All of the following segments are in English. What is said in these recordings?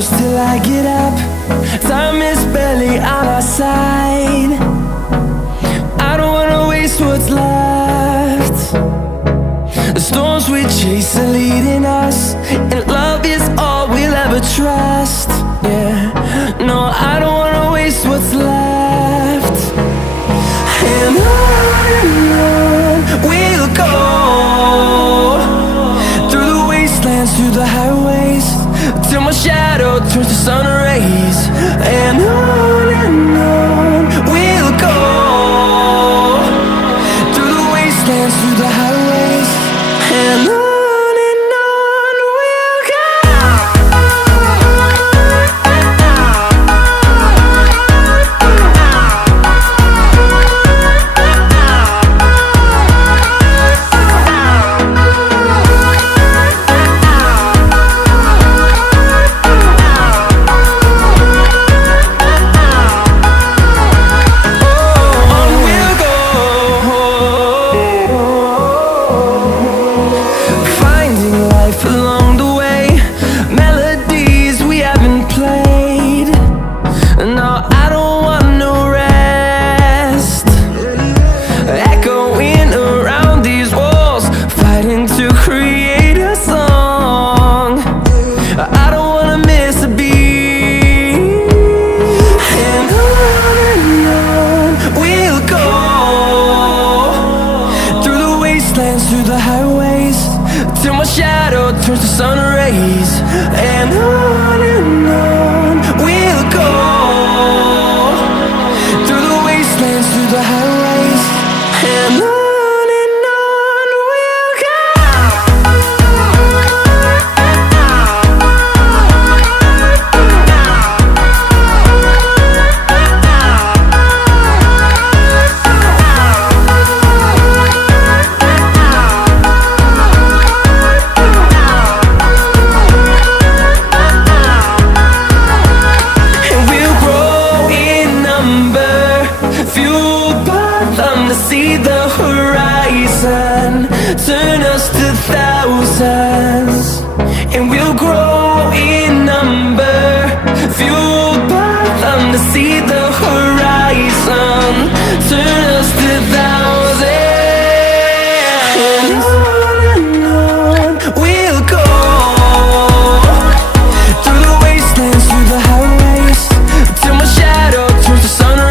close till I get up. Time is barely on our side. I don't wanna waste what's left. The storms we chase are leading us, and love is all we'll ever trust. Yeah, no, I don't wanna waste what's left. And on we'll go, through the wastelands, through the highways, till my shadow turns to sun rays. And on we'll go, through the wastelands, through the highways, and on we'll go. Through the highways, till my shadow turns to sun rays. And on we'll go, through the wastelands, through the highways, and on we'll go. See the horizon turn us to thousands, and we'll grow in number, fueled by them. To see the horizon turn us to thousands, and on we'll go, through the wastelands, through the highways, till my shadow turns to sun rays.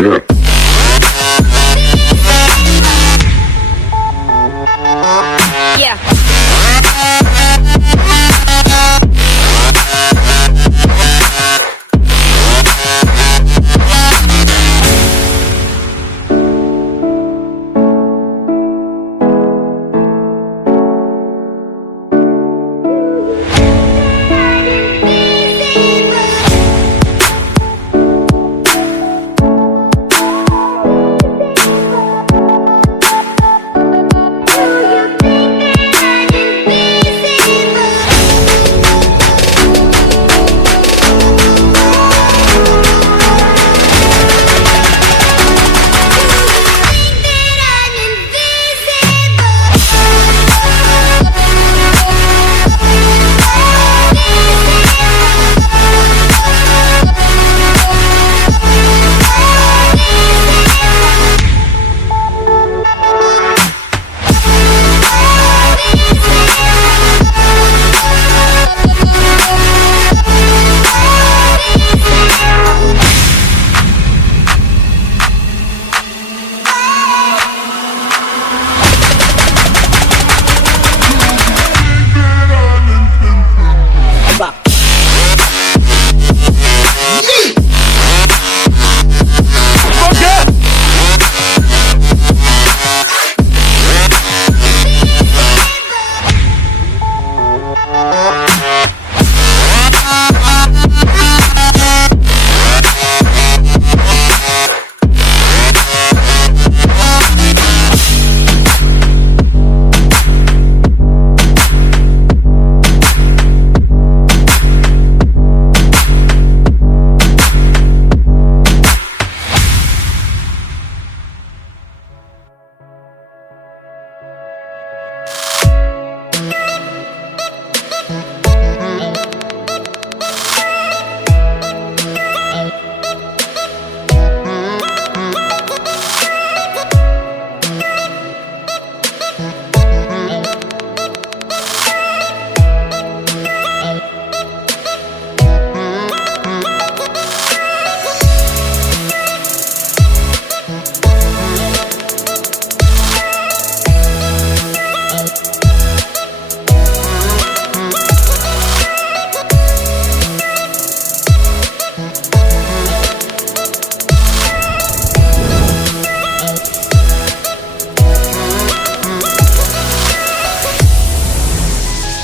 Yeah.